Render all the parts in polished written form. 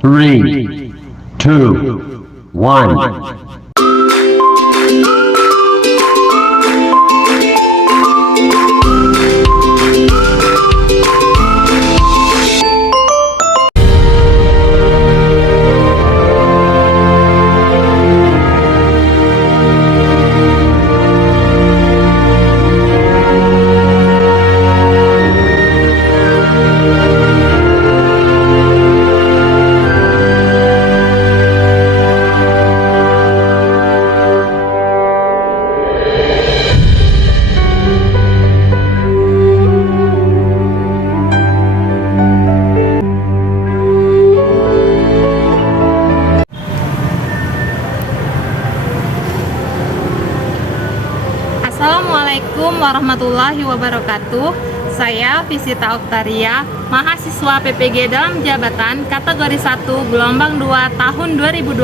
Three, two, one. Assalamualaikum warahmatullahi wabarakatuh. Saya Visita Oktaria, mahasiswa PPG dalam jabatan kategori 1 gelombang 2 tahun 2022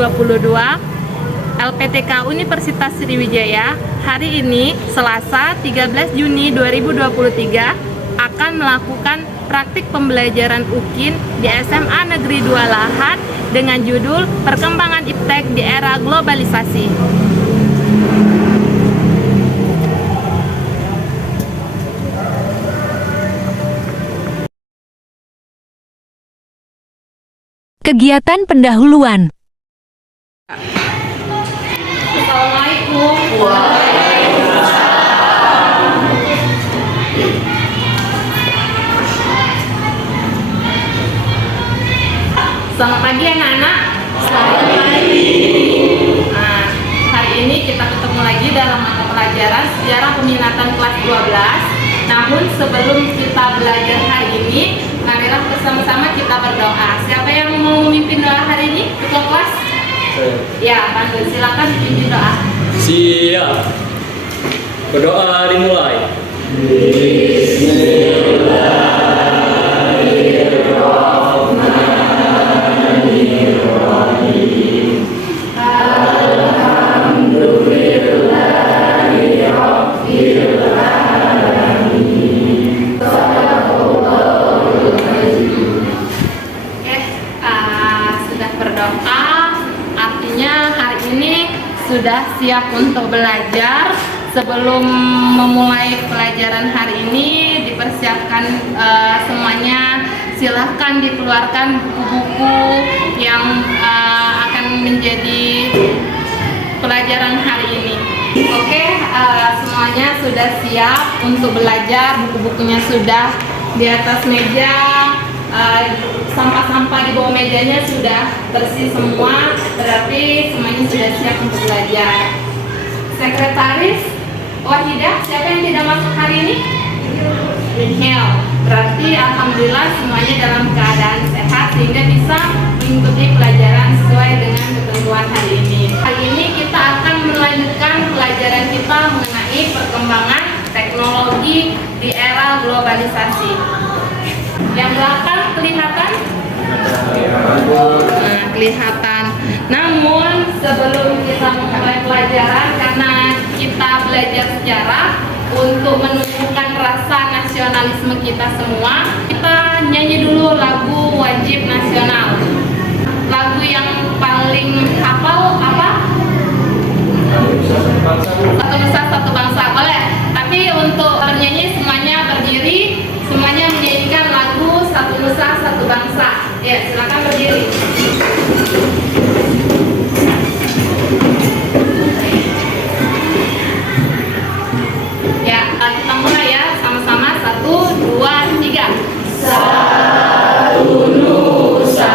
LPTK Universitas Sriwijaya. Hari ini Selasa 13 Juni 2023 akan melakukan praktik pembelajaran UKIN di SMA Negeri 2 Lahat dengan judul Perkembangan Iptek di Era Globalisasi. Kegiatan pendahuluan. Assalamualaikum. Selamat pagi anak-anak. Selamat pagi. Nah, hari ini kita ketemu lagi dalam mata pelajaran Sejarah Peminatan kelas 12. Namun sebelum kita belajar hari ini, marilah bersama-sama kita berdoa. Siapa yang mau memimpin doa hari ini? Ketua kelas? Ya, Pandu, silakan pimpin doa. Siap. Berdoa dimulai. Sudah berdoa, artinya hari ini sudah siap untuk belajar. Sebelum memulai pelajaran hari ini, dipersiapkan semuanya. Silahkan dikeluarkan buku-buku yang akan menjadi pelajaran hari ini. Oke, semuanya sudah siap untuk belajar. Buku-bukunya sudah di atas meja. Sampah-sampah di bawah mejanya sudah bersih semua, berarti semuanya sudah siap untuk belajar. Sekretaris Wahidah, siapa yang tidak masuk hari ini? Inhel. Berarti alhamdulillah semuanya dalam keadaan sehat sehingga bisa mengikuti pelajaran sesuai dengan ketentuan hari ini. Hari ini kita akan melanjutkan pelajaran kita mengenai perkembangan teknologi di era globalisasi. Yang belakang kelihatan? Nah, kelihatan. Namun sebelum kita memulai pelajaran, karena kita belajar sejarah untuk menumbuhkan rasa nasionalisme kita semua, kita nyanyi dulu lagu wajib nasional. Lagu yang paling hafal apa? Satu Nusa Satu Bangsa. Boleh. Tapi untuk bernyanyi semuanya berdiri, semuanya menyanyikan lagu Satu Nusa Satu Bangsa. Ya, silakan berdiri. Ya, kita mulai ya, sama-sama. 1, 2, 3. Satu Nusa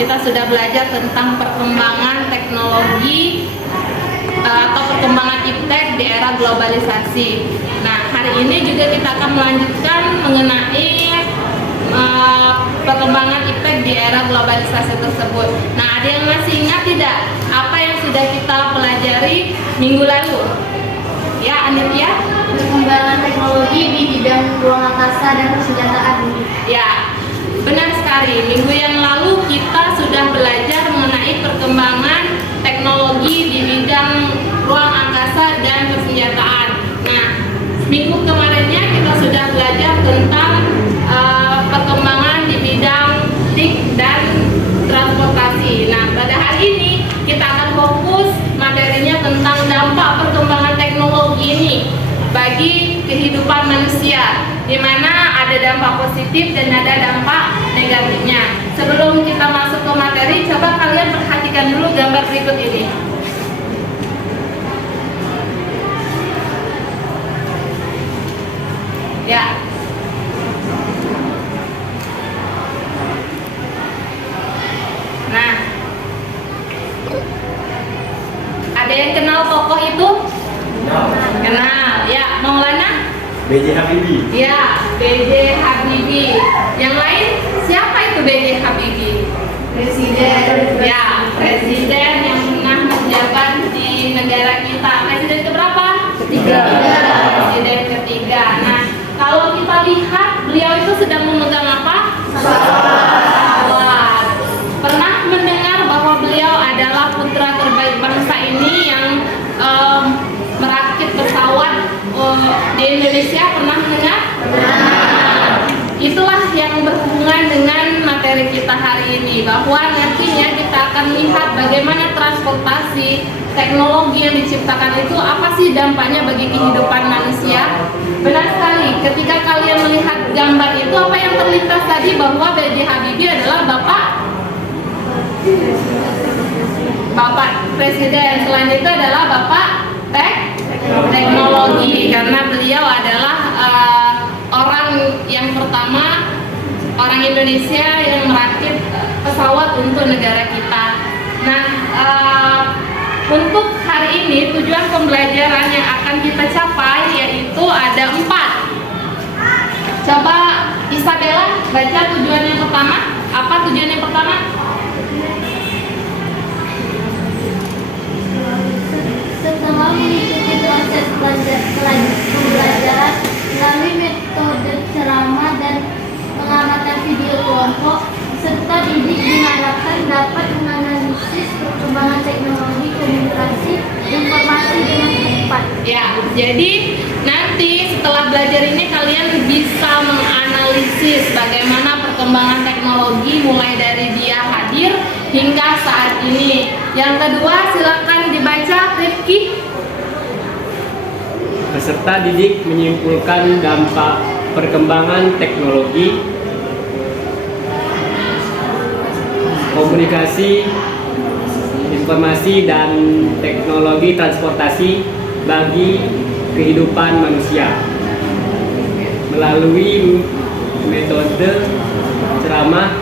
kita sudah belajar tentang perkembangan teknologi atau perkembangan iptek di era globalisasi. Nah, hari ini juga kita akan melanjutkan mengenai perkembangan iptek di era globalisasi tersebut. Nah, ada yang masih ingat tidak apa yang sudah kita pelajari minggu lalu? Ya, Anindya? Perkembangan teknologi di bidang ruang angkasa dan persenjataan. Ya, benar sekali. Minggu yang lalu kita sudah belajar mengenai perkembangan teknologi di bidang ruang angkasa dan persenjataan. Nah, minggu kemarinnya kita sudah belajar tentang perkembangan di bidang TIK dan transportasi. Nah, pada hari ini kita akan fokus materinya tentang dampak perkembangan teknologi ini bagi kehidupan manusia, di mana ada dampak positif dan ada dampak negatifnya. Sebelum kita masuk ke materi, coba kalian perhatikan dulu gambar berikut ini. Ya. Nah, ada yang kenal tokoh itu? Kenal, ya. Maulana? B.J. Habibie. Ya, B.J. Habibie. Yang lain, siapa itu B.J. Habibie? Presiden. Ya, presiden yang pernah menjabat di negara kita. Presiden keberapa? Ketiga. Presiden ketiga. Nah, kalau kita lihat, beliau itu sedang memegang apa? Pesawat. Pernah mendengar bahwa beliau adalah putra terbaik bangsa ini yang merakit pesawat di Indonesia, pernah mendengar? Nah, itulah yang berhubungan dengan materi kita hari ini, bahwa nantinya kita akan lihat bagaimana transportasi teknologi yang diciptakan itu apa sih dampaknya bagi kehidupan manusia. Benar sekali, ketika kalian melihat gambar itu, apa yang terlintas tadi bahwa B.J. Habibie adalah Bapak Presiden. Selain itu adalah Bapak Teknologi, karena beliau adalah orang yang pertama, orang Indonesia yang merakit pesawat untuk negara kita. Nah, untuk hari ini tujuan pembelajaran yang akan kita capai yaitu ada 4. Coba Isabella baca tujuan yang pertama. Apa tujuan yang pertama? Setelah mengikuti proses pembelajaran melalui metode ceramah dan pengamatan video kelompok serta didik diharapkan dapat menganalisis perkembangan teknologi komunikasi informasi dengan tepat. Ya, jadi nanti setelah belajar ini kalian bisa menganalisis bagaimana perkembangan teknologi mulai dari dia hadir hingga saat ini. Yang kedua, silakan dibaca, Rifki. Peserta didik menyimpulkan dampak perkembangan teknologi, komunikasi, informasi, dan teknologi transportasi bagi kehidupan manusia melalui metode ceramah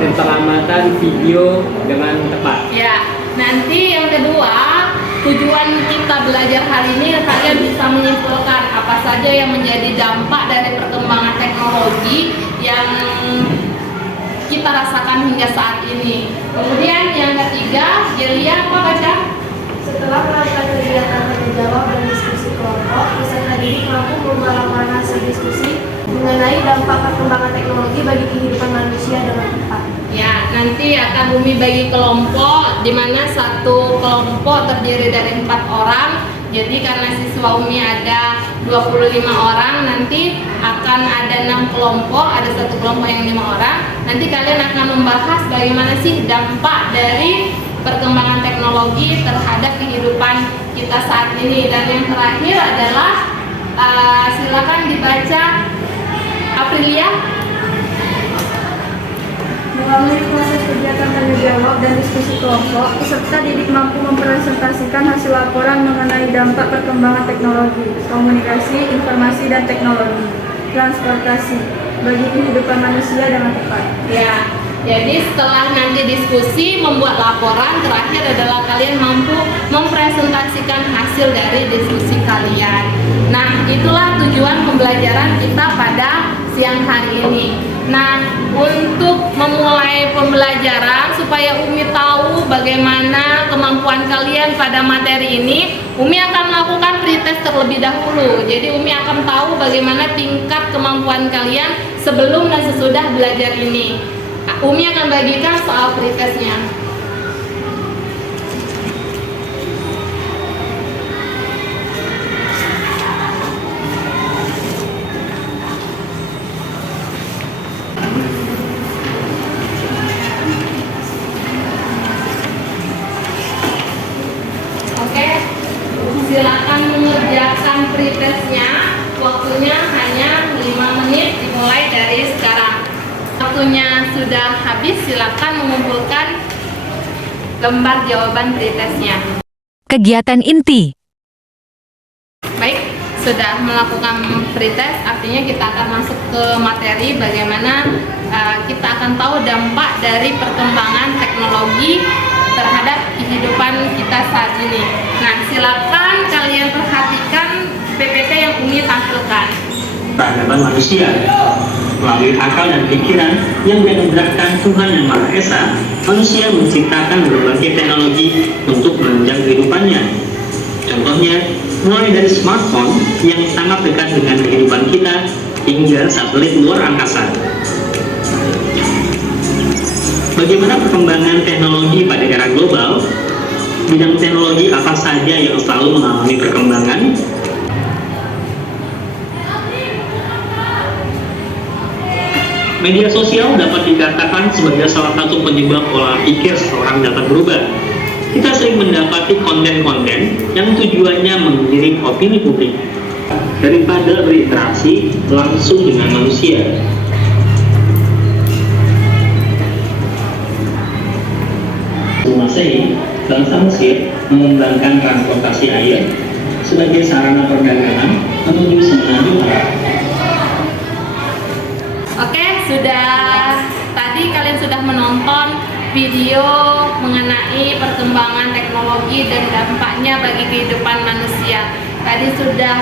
dan pengamatan video dengan tepat. Ya, nanti yang kedua, tujuan kita belajar hari ini kalian bisa menyimpulkan apa saja yang menjadi dampak dari perkembangan teknologi yang kita rasakan hingga saat ini. Kemudian yang ketiga, Jelia apa baca? Setelah melakukan kegiatan tanya jawab dan diskusi kelompok, peserta didik mampu membawakan hasil diskusi mengenai dampak perkembangan teknologi bagi kehidupan manusia dengan tepat. Ya, nanti akan Bumi bagi kelompok, di mana satu kelompok terdiri dari 4 orang. Jadi karena siswa Umi ada 25 orang, nanti akan ada 6 kelompok, ada satu kelompok yang 5 orang. Nanti kalian akan membahas bagaimana sih dampak dari perkembangan teknologi terhadap kehidupan kita saat ini. Dan yang terakhir adalah silakan dibaca, Aprilia. Melalui proses kegiatan tanya jawab dan diskusi kelompok, peserta didik mampu mempresentasikan hasil laporan mengenai dampak perkembangan teknologi, komunikasi, informasi, dan teknologi transportasi bagi kehidupan manusia dengan tepat. Ya, Jadi setelah nanti diskusi, membuat laporan, terakhir adalah kalian mampu mempresentasikan hasil dari diskusi kalian. Nah, itulah tujuan pembelajaran kita pada siang hari ini. Nah, untuk memulai pembelajaran supaya Umi tahu bagaimana kemampuan kalian pada materi ini, Umi akan melakukan pretest terlebih dahulu. Jadi Umi akan tahu bagaimana tingkat kemampuan kalian sebelum dan sesudah belajar ini. Umi akan bagikan soal pretestnya. Oke, silakan mengerjakan pretestnya. Waktunya hanya 5 menit dimulai dari sekarang. Waktunya sudah habis, silakan mengumpulkan lembar jawaban pretestnya. Kegiatan inti. Baik, sudah melakukan pretest, artinya kita akan masuk ke materi bagaimana kita akan tahu dampak dari perkembangan teknologi terhadap kehidupan kita saat ini. Nah, silakan kalian perhatikan PPT yang Umi tampilkan. Peradaban manusia melalui akal dan pikiran yang dianugerahkan Tuhan Yang Maha Esa, manusia menciptakan berbagai teknologi untuk menunjang kehidupannya. Contohnya, mulai dari smartphone yang sangat dekat dengan kehidupan kita hingga satelit luar angkasa. Bagaimana perkembangan teknologi pada era global? Bidang teknologi apa saja yang selalu mengalami perkembangan? Media sosial dapat dikatakan sebagai salah satu penyebab pola pikir seseorang dapat berubah. Kita sering mendapati konten-konten yang tujuannya menggiring opini publik daripada berinteraksi langsung dengan manusia. Masehi, bangsa Mesir mengembangkan transportasi air sebagai sarana perdagangan menuju semenanjung Arab. Oke, tadi kalian sudah menonton video mengenai perkembangan teknologi dan dampaknya bagi kehidupan manusia. Tadi sudah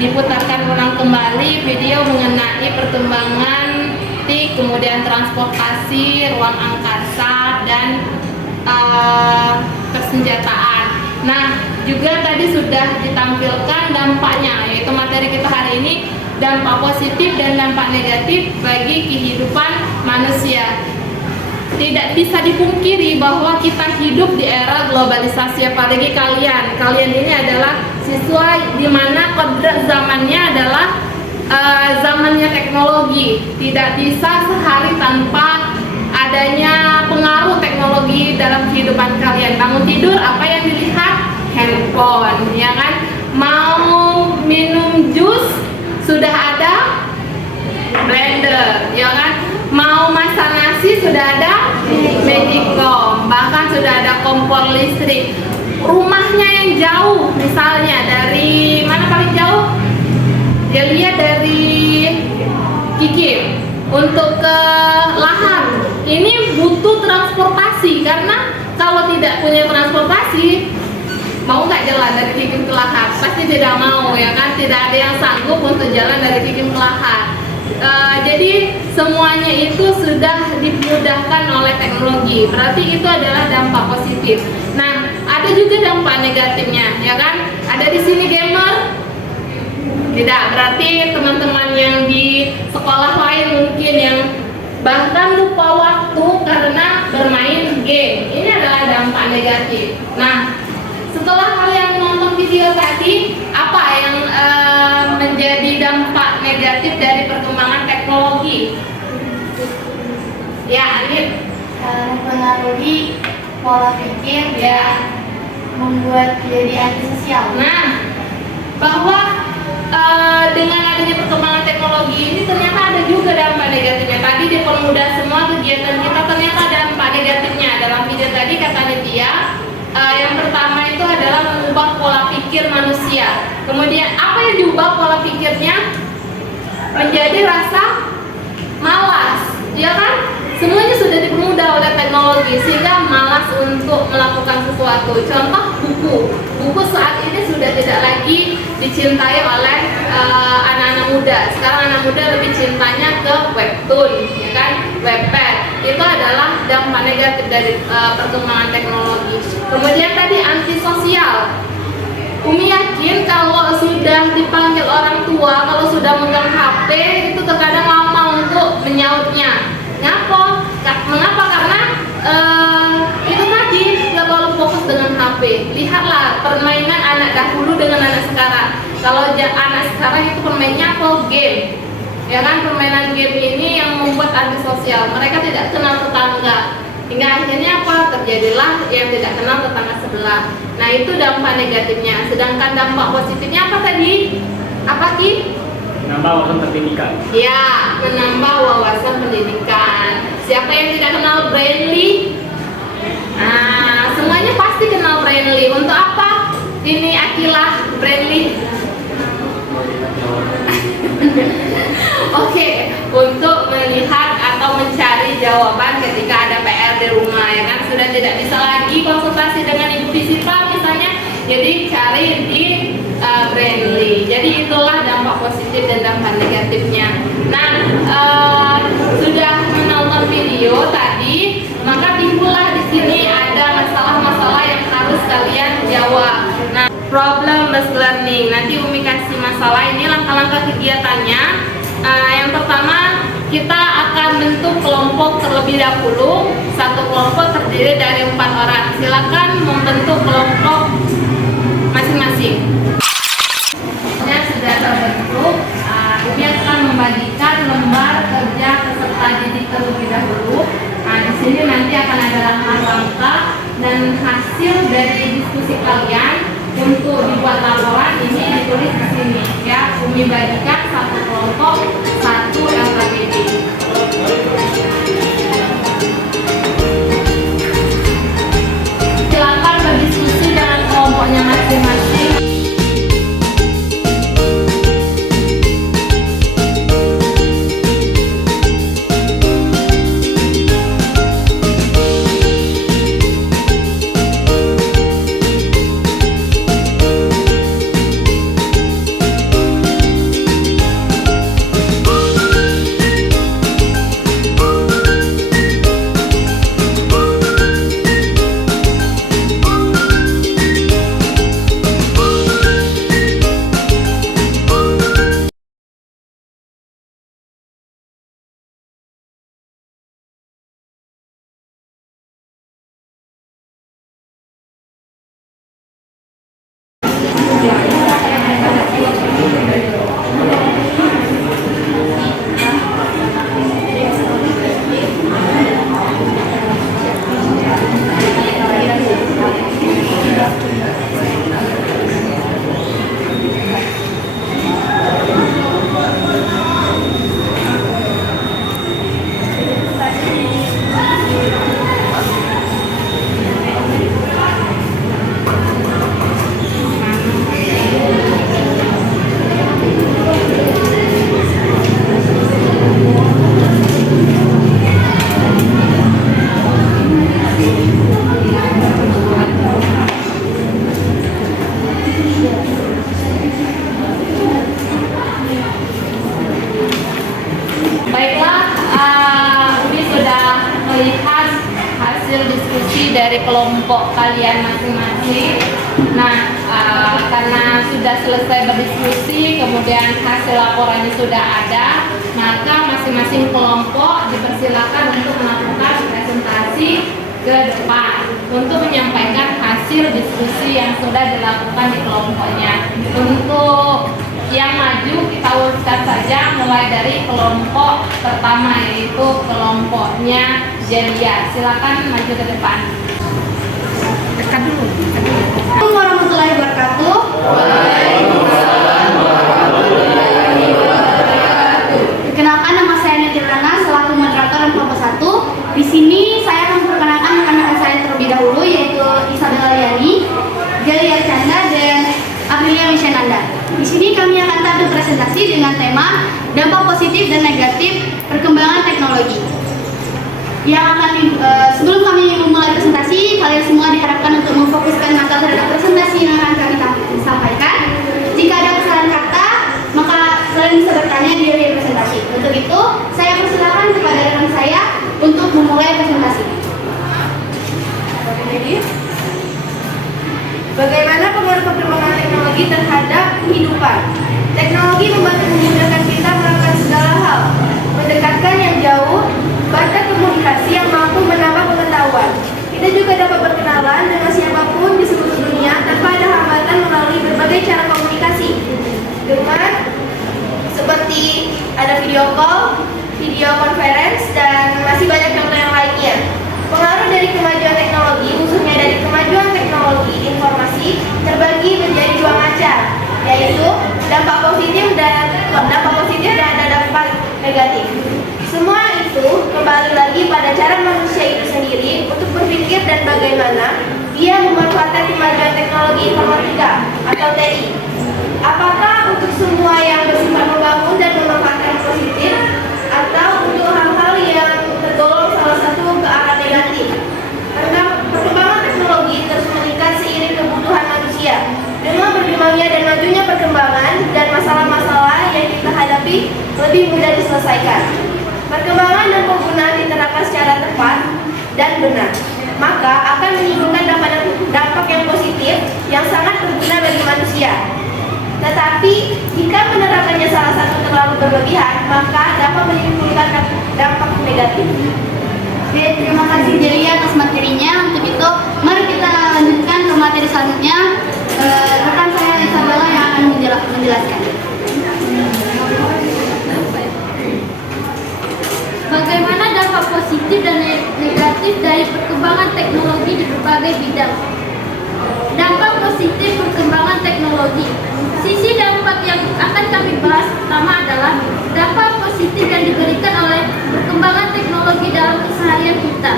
diputarkan ulang kembali video mengenai perkembangan TIK, kemudian transportasi, ruang angkasa, dan persenjataan. Nah, juga tadi sudah ditampilkan dampaknya, yaitu materi kita hari ini, dampak positif dan dampak negatif bagi kehidupan manusia. Tidak bisa dipungkiri bahwa kita hidup di era globalisasi, apalagi kalian ini adalah siswa di mana kodrat zamannya adalah zamannya teknologi. Tidak bisa sehari tanpa adanya pengaruh teknologi dalam kehidupan kalian. Bangun tidur, apa yang dilihat? Handphone, ya kan? Mau minum jus, sudah ada blender, ya kan? Mau masak nasi, sudah ada Magicom, bahkan sudah ada kompor listrik. Rumahnya yang jauh, misalnya dari mana paling jauh? Ya lihat dari Kikir untuk ke lahan. Ini butuh transportasi, karena kalau tidak punya transportasi, mau nggak jalan dari Kikim ke Lahar? Pasti tidak mau, ya kan? Tidak ada yang sanggup untuk jalan dari Kikim ke Lahar. Jadi semuanya itu sudah dimudahkan oleh teknologi. Berarti itu adalah dampak positif. Nah, ada juga dampak negatifnya, ya kan? Ada di sini gamer. Tidak, berarti teman-teman yang di sekolah lain mungkin yang bahkan lupa waktu karena bermain game. Ini adalah dampak negatif. Nah, setelah kalian menonton video tadi, apa yang menjadi dampak negatif dari perkembangan teknologi? Ya, Alif. Mempengaruhi pola pikir, ya, membuat jadi antisosial. Nah, bahwa dengan adanya perkembangan teknologi ini ternyata ada juga dampak negatifnya. Tadi dipermudah semua kegiatan kita, ternyata ada dampak negatifnya. Dalam video tadi kata Nitya, yang pertama itu adalah mengubah pola pikir manusia. Kemudian apa yang diubah pola pikirnya? Menjadi rasa malas, ya kan? Semuanya sudah dipermudah oleh teknologi sehingga malas untuk melakukan sesuatu. Contoh buku saat ini sudah tidak lagi dicintai oleh anak-anak muda. Sekarang anak muda lebih cintanya ke webtoon, ya kan, webpad. Itu adalah dampak negatif dari perkembangan teknologi. Kemudian tadi antisosial. Umi yakin kalau sudah dipanggil orang tua, kalau sudah megang HP itu terkadang lama untuk menyautnya. Mengapa? Karena itu tadi nggak terlalu fokus dengan HP. Lihatlah permainan anak dahulu dengan anak sekarang. Kalau anak sekarang itu permainnya apa? Game. Ya kan, permainan game ini yang membuat antisosial. Mereka tidak kenal tetangga. Hingga akhirnya apa? Terjadilah yang tidak kenal tetangga sebelah. Nah, itu dampak negatifnya. Sedangkan dampak positifnya apa tadi? Apa Ki? Menambah wawasan pendidikan. Ya, menambah wawasan pendidikan. Siapa yang tidak kenal Brainly? Nah, semuanya pasti kenal Brainly. Untuk apa? Ini Akilah Brainly. Oke, untuk melihat atau mencari jawaban ketika ada PR di rumah, ya kan, sudah tidak bisa lagi konsultasi dengan ibu fisika misalnya, jadi cari di Brainly. Jadi itulah dampak positif dan dampak negatifnya. Nah, sudah menonton video tadi, maka timbullah di sini ada masalah-masalah yang harus kalian jawab. Nah, problem based learning. Nanti Umi kasih masalah ini, langkah-langkah kegiatannya. Yang pertama, kita akan bentuk kelompok terlebih dahulu. Satu kelompok terdiri dari 4 orang. Silakan membentuk kelompok masing-masing. Sudah terbentuk, Umi akan membagikan lembar kerja peserta didik terlebih dahulu. Nah, di sini nanti akan ada langkah-langkah dan hasil dari diskusi kalian untuk dibuat laporan ini ditulis di sini, ya. Umi bagikan satu kelompok, satu LKPD. Silakan berdiskusi dengan kelompoknya masing-masing. dari kelompok kalian masing-masing. Nah, karena sudah selesai berdiskusi, kemudian hasil laporannya sudah ada, maka masing-masing kelompok dipersilakan untuk melakukan presentasi ke depan untuk menyampaikan hasil diskusi yang sudah dilakukan di kelompoknya. Untuk yang maju kita uruskan saja mulai dari kelompok pertama, yaitu kelompoknya Jelia. Silakan maju ke depan. Dekat dulu. Assalamualaikum warahmatullahi wabarakatuh. Perkenalkan, nama saya Netil Rana selaku moderator dan kelompok 1. Di sini saya akan memperkenalkan rekan-rekan saya terlebih dahulu, yaitu Isabella Yani, Jelia Chandra, dan Aprilia Mishananda. Di sini kami akan tampil presentasi dengan tema dampak positif dan negatif perkembangan teknologi. Sebelum kami memulai presentasi, kalian semua diharapkan untuk memfokuskan mata terhadap presentasi yang akan kami sampaikan. Jika ada kesalahan kata, maka kalian bisa bertanya di akhir presentasi. Untuk itu, saya persilakan kepada rekan saya untuk memulai presentasi. Bagaimana pengaruh perkembangan teknologi terhadap kehidupan? Teknologi membantu memudahkan kita melakukan segala hal, mendekatkan yang jauh, bahkan komunikasi yang mampu menambah pengetahuan. Kita juga dapat berkenalan dengan siapapun di seluruh dunia tanpa ada hambatan melalui berbagai cara komunikasi. Dengan seperti ada video call, video conference, dan masih banyak contoh yang lainnya. Pengaruh dari kemajuan teknologi, khususnya dari kemajuan teknologi informasi, terbagi menjadi dua macam, yaitu dampak positif dan ada dampak negatif. Semua itu kembali lagi pada cara manusia itu sendiri untuk berpikir dan bagaimana dia memanfaatkan kemajuan teknologi informatika atau TI. Apakah untuk semua yang bersifat membangun dan memanfaatkan positif, atau untuk hal-hal yang tergolong salah satu ke arah negatif? Perkembangan teknologi terus meningkat seiring kebutuhan manusia. Dengan berkembangnya dan majunya perkembangan dan masalah-masalah yang kita hadapi lebih mudah diselesaikan. Perkembangan dan penggunaan diterapkan secara tepat dan benar, maka akan menimbulkan dampak yang positif yang sangat berguna bagi manusia. Tetapi jika penerapannya salah satu terlalu berlebihan, maka dapat menimbulkan dampak negatif. Oke, terima kasih Jeli atas materinya. Untuk itu, mari kita lanjutkan ke materi selanjutnya. Rekan saya Isabella yang akan menjelaskan. Bagaimana dampak positif dan negatif dari perkembangan teknologi di berbagai bidang? Dampak positif perkembangan teknologi. Sisi dampak yang akan kami bahas pertama adalah dampak positif yang diberikan oleh perkembangan teknologi dalam keseharian kita.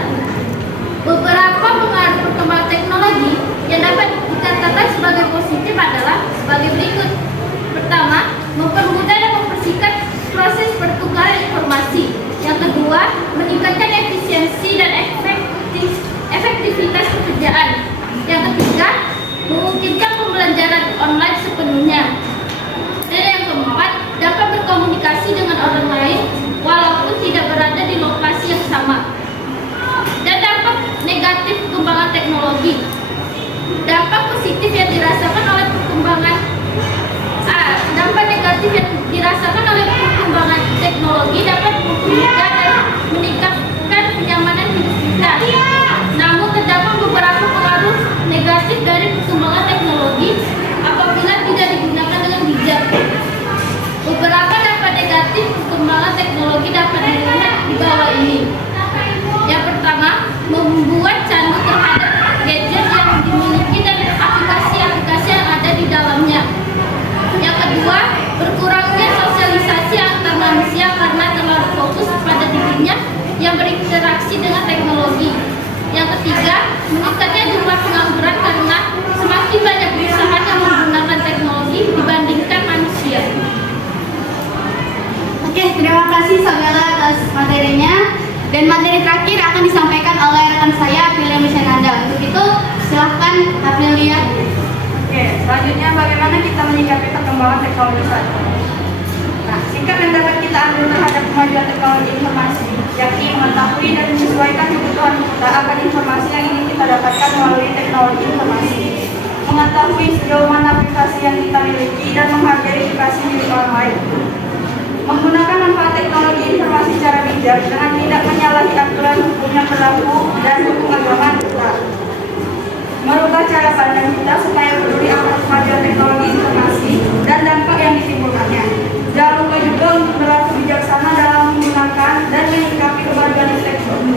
Beberapa pengaruh perkembangan teknologi yang dapat dikatakan sebagai positif adalah sebagai berikut. Pertama, mempermudah dan mempersingkat proses pertukaran informasi. Yang kedua, meningkatkan efisiensi dan efektivitas pekerjaan. Yang ketiga, memungkinkan pembelajaran online sepenuhnya. Dan yang keempat, dapat berkomunikasi dengan orang lain walaupun tidak berada di lokasi yang sama. Dan dampak negatif perkembangan teknologi. Dampak positif yang dirasakan oleh dampak negatif yang dirasakan oleh perkembangan teknologi dapat mempermudah dan meningkatkan kenyamanan hidup kita. Namun terdapat beberapa pengaruh negatif dari perkembangan teknologi apabila tidak digunakan dengan bijak. Beberapa dampak negatif perkembangan teknologi dapat dilihat di bawah ini. Yang pertama, membuat candu terhadap gadget yang dimiliki dan aplikasi-aplikasi yang ada di dalamnya. Yang kedua, berkurangnya sosialisasi antar manusia karena terlalu fokus pada dirinya yang berinteraksi dengan teknologi. Yang ketiga, meningkatnya jumlah pengangguran karena semakin banyak perusahaan yang menggunakan teknologi dibandingkan manusia. Oke, terima kasih Sabella atas materinya. Dan materi terakhir akan disampaikan oleh rekan saya, Aprilia Misenanda. Untuk itu, silahkan Aprilia. Oke, selanjutnya bagaimana kita menyikapi perkembangan teknologi saat ini? Nah, sikap yang dapat kita ambil terhadap kemajuan teknologi informasi, yakni mengetahui dan menyesuaikan kebutuhan kita akan informasi yang ingin kita dapatkan melalui teknologi informasi. Mengetahui sejauh mana privasi yang kita miliki dan menghargai privasi milik orang lain. Menggunakan manfaat teknologi informasi secara bijak dengan tidak menyalahi aturan hukum yang berlaku dan hukum agama kita. Merubah cara pandang kita supaya peduli akan kemajuan teknologi informasi dan dampak yang ditimbulkannya. Jangan lupa juga untuk berlaku bijaksana dalam menggunakan dan menyikapi kemajuan teknologi.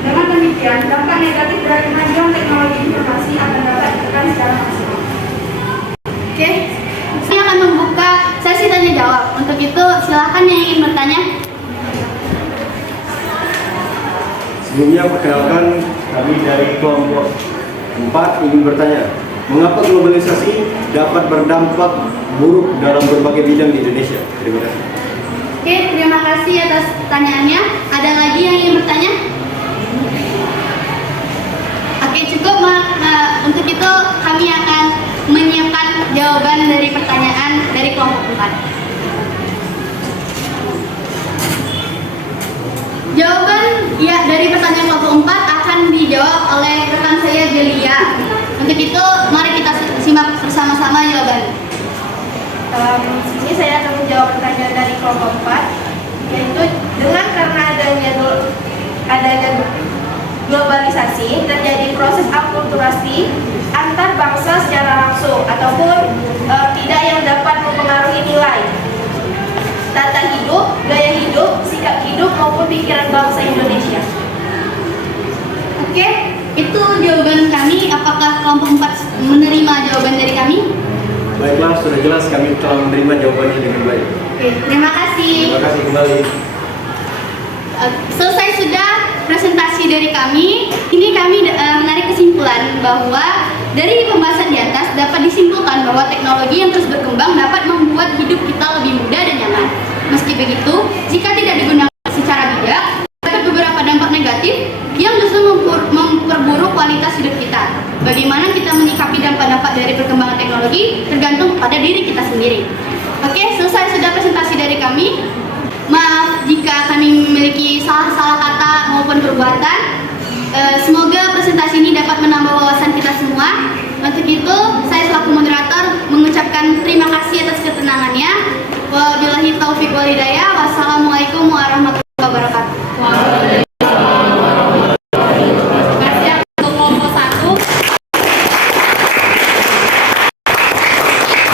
Dengan demikian, dampak negatif dari kemajuan teknologi informasi akan dapat ditekan secara maksimal. Oke, saya akan membuka sesi tanya jawab. Untuk itu, silakan yang ingin bertanya. Sebelumnya perkenalkan, kami dari kelompok 4 ingin bertanya, mengapa globalisasi dapat berdampak buruk dalam berbagai bidang di Indonesia? Terima kasih. Oke, terima kasih atas pertanyaannya. Ada lagi yang ingin bertanya? Oke, cukup. Untuk itu kami akan menyiapkan jawaban dari pertanyaan dari kelompok 4. Jawaban dari pertanyaan kelompok 4 akan dijawab oleh rekan saya Jelia. Untuk itu mari kita simak bersama-sama jawaban. Sini saya akan menjawab pertanyaan dari kelompok 4, yaitu karena adanya globalisasi terjadi proses akulturasi antar bangsa secara langsung ataupun tidak yang dapat mempengaruhi nilai, tata hidup, gaya hidup, sikap hidup maupun pikiran bangsa Indonesia. Oke, itu jawaban kami. Apakah kelompok 4 menerima jawaban dari kami? Baiklah, sudah jelas kami telah menerima jawabannya dengan baik. Oke, terima kasih. Terima kasih kembali. Selesai sudah presentasi dari kami. Ini kami menarik kesimpulan bahwa dari pembahasan di atas dapat disimpulkan bahwa teknologi yang terus berkembang dapat membuat hidup kita lebih mudah dan nyaman. Meski begitu, jika tidak digunakan secara bijak, dapat beberapa dampak negatif yang justru memperburuk kualitas hidup kita. Bagaimana kita menyikapi dampak-dampak dari perkembangan teknologi tergantung pada diri kita sendiri. Oke, selesai sudah presentasi dari kami. Maaf jika kami memiliki salah kata maupun perbuatan. Semoga presentasi ini dapat menambah wawasan kita semua. Untuk itu, saya selaku moderator mengucapkan terima kasih atas ketenangannya. Wabillahi taufiq wal hidayah. Wassalamualaikum warahmatullahi wabarakatuh.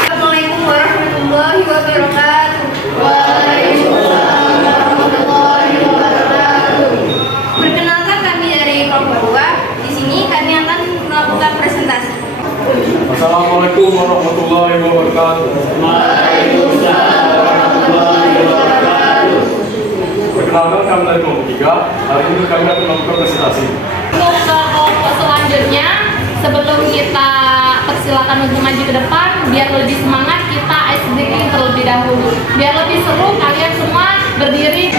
Assalamualaikum warahmatullahi wabarakatuh. Perkenalkan, kami dari kelompok 2. Di sini kami akan melakukan presentasi. Assalamualaikum warahmatullahi wabarakatuh. Perkenalkan, kami dari kelompok 3. Hari ini kami akan melakukan presentasi. Untuk ke kelompok selanjutnya, sebelum kita persilakan untuk maju ke depan, biar lebih semangat kita ice breaking terlebih dahulu. Biar lebih seru, kalian semua berdiri.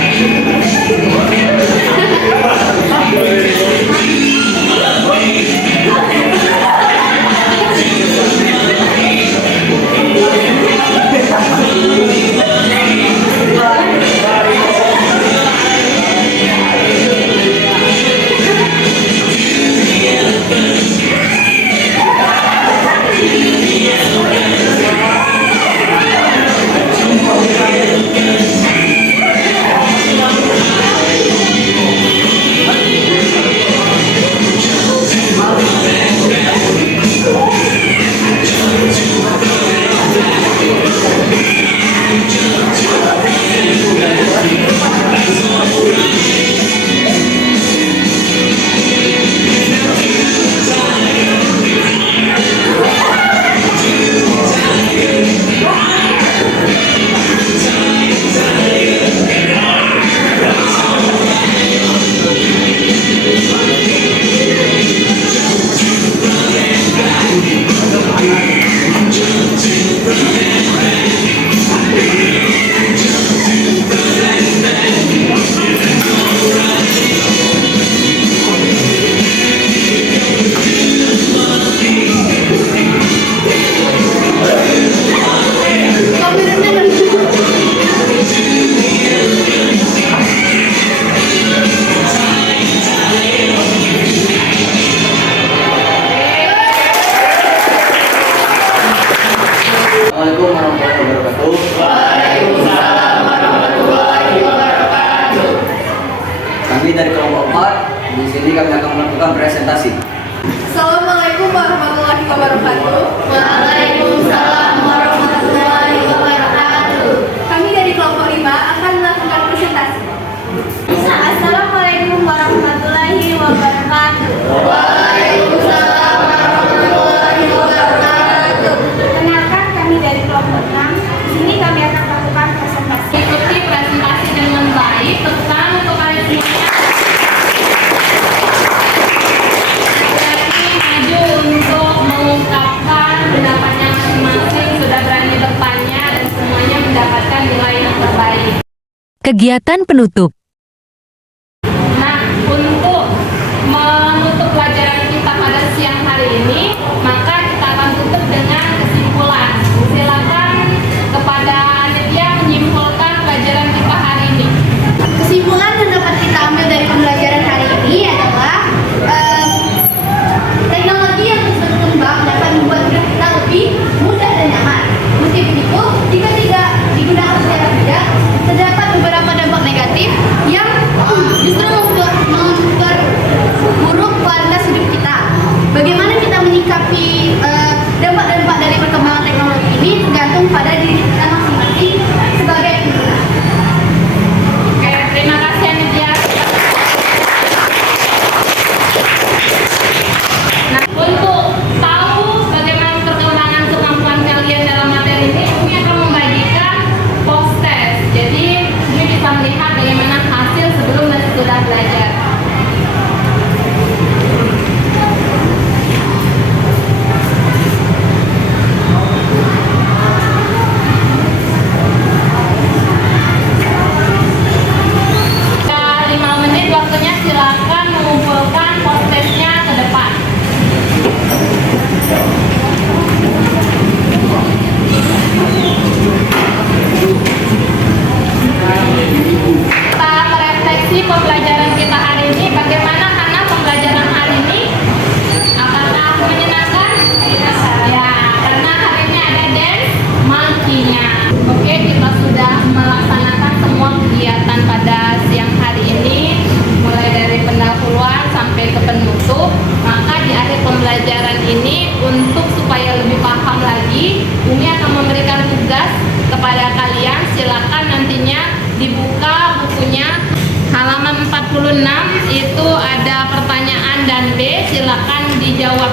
Kami dari kelompok 4, di sini kami akan melakukan presentasi. Assalamualaikum warahmatullahi wabarakatuh. Waalaikumsalam warahmatullahi wabarakatuh. Kami dari kelompok 5 akan melakukan presentasi. Assalamualaikum warahmatullahi wabarakatuh. Waalaikumsalam warahmatullahi wabarakatuh. Perkenalkan, kami dari kelompok 6. Di sini kami akan melakukan presentasi. Ikuti presentasi dengan baik. Pesan untuk kalian semuanya. Berani maju untuk mengungkapkan pendapatnya masing-masing, sudah berani bertanya dan semuanya mendapatkan nilai yang terbaik. Kegiatan penutup. Nah, untuk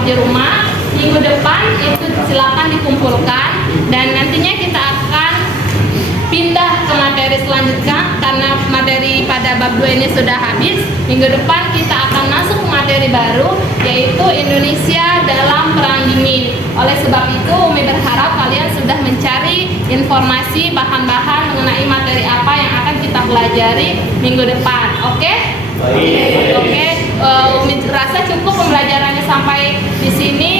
di rumah. Minggu depan itu silakan dikumpulkan dan nantinya kita akan pindah ke materi selanjutnya karena materi pada bab 2 ini sudah habis. Minggu depan kita akan masuk ke materi baru yaitu Indonesia dalam Perang Dingin. Oleh sebab itu Umi berharap kalian sudah mencari informasi bahan-bahan mengenai materi apa yang akan kita pelajari minggu depan. Oke? Oke. Umi rasa cukup pembelajarannya sampai di sini.